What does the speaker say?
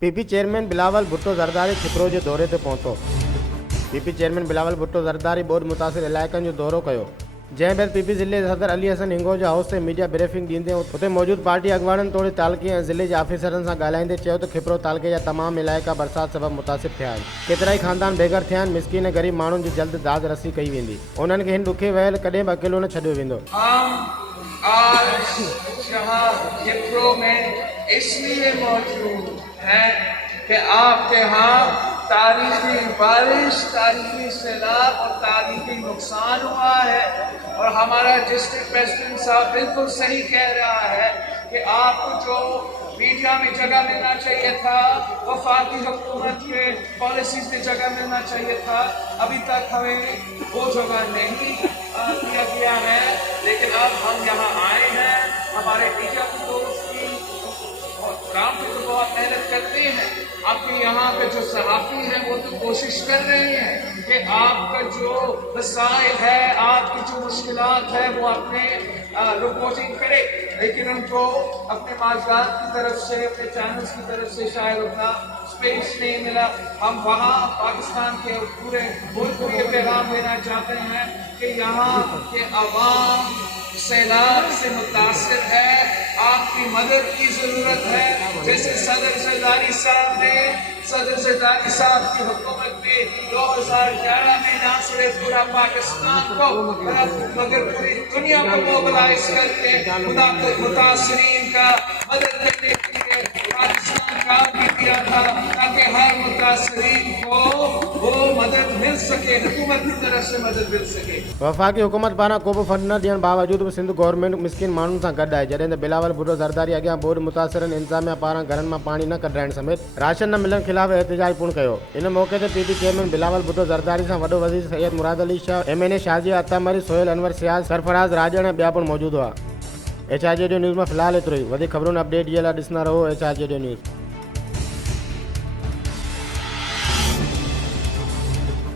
PP chairman Bilawal Bhutto Zardari खिपरो जे दौरे ते पहुतो। PP chairman Bilawal Bhutto Zardari board मुतासिर इलाइक़नि जो दौरो कयो, जंहिं बैदि पीपी ज़िले सदर अली हसन हिंगोज हाउस ते मीडिया ब्रीफिंग ॾींदे उते मौजूद पार्टी अॻवाननि तोड़े तालुके ऐं ज़िले जे ऑफिसरनि सां ॻाल्हाईंदे चयो त खिपरो तालुके जा तमामु इलाइक़ा बरसाति सबबि मुतासिर थिया आहिनि। केतिराई ख़ानदान बेघर थिया आहिनि। मिसकीन ऐं ग़रीब माण्हुनि जी जल्द दाद रसी कई वेंदी। उन्हनि खे हिन ॾुखे वहिल कॾहिं बि अकेलो न छॾियो वेंदो। आज यहाँ खिपरो में इसलिए मौजूद है कि आपके यहाँ तारीखी बारिश, तारीखी सैलाब और तारीखी नुकसान हुआ है, और हमारा डिस्ट्रिक्ट प्रेसिडेंट साहब बिल्कुल सही कह रहा है कि आपको जो मीडिया में जगह मिलना चाहिए था, वफाकी हुकूमत के पॉलिसीज में जगह मिलना चाहिए था, अभी तक हमें वो जगह नहीं दिया गया है। लेकिन अब हम यहाँ आए हैं, हमारे मीडिया की दोस्ती और काम पे तो बहुत मेहनत करते हैं। आपके यहाँ के जो सहाफ़ी हैं वो तो कोशिश कर रहे हैं कि आपका जो मसाइल है, आपकी जो मुश्किलात है वो अपने रिपोर्टिंग करे, लेकिन उनको अपने माजरात की तरफ से, अपने चैनल्स की तरफ से शायद उतना स्पेस नहीं मिला। हम वहाँ पाकिस्तान के पूरे मुल्क को ये पैगाम देना चाहते हैं कि यहाँ के अवाम सैलाब से मुतासिर है, आपकी मदद की ज़रूरत है। जैसे सदर ज़रदारी साहब की हुकूमत में 2011 में ना सिर्फ पूरा पाकिस्तान को मगर पूरी दुनिया को मोबिलाइज करके मुतासरीन का मदद करने के लिए पाकिस्तान काम भी किया था, ताकि हर मुतासरीन को वो मदद मिल सके, हुकूमत की तरफ से मदद मिल सके। वफाकी हुकूमत पारां को बि फंड न ॾियण बावजूद बि सिंध गवर्नमेंट मिसकिन माण्हुनि सां गॾु आहे, जॾहिं त बिलावल भुट्टो ज़रदारी अॻियां बोर्ड मुतासिरनि इंतज़ामिया पारां घरनि मां पाणी न कढाइण समेत राशन न मिलण ख़िलाफ़ एहतजाज पूर्ण कयो। इन मौक़े ते पीपी चेयरमैन बिलावल भुट्टो ज़रदारी सां वॾो वज़ीर सैयद मुराद अली शाह, MNA शाजिया अत्तामरी, सोहेल अनवर सियाज, सरफराज़ राजण ऐं ॿिया पिणु मौजूदु हुआ। HRJDO न्यूज़ में फ़िलहाल एतिरो ई। वधीक ख़बरुनि अपडेट जे लाइ ॾिसंदा रहो HRJDO न्यूज़।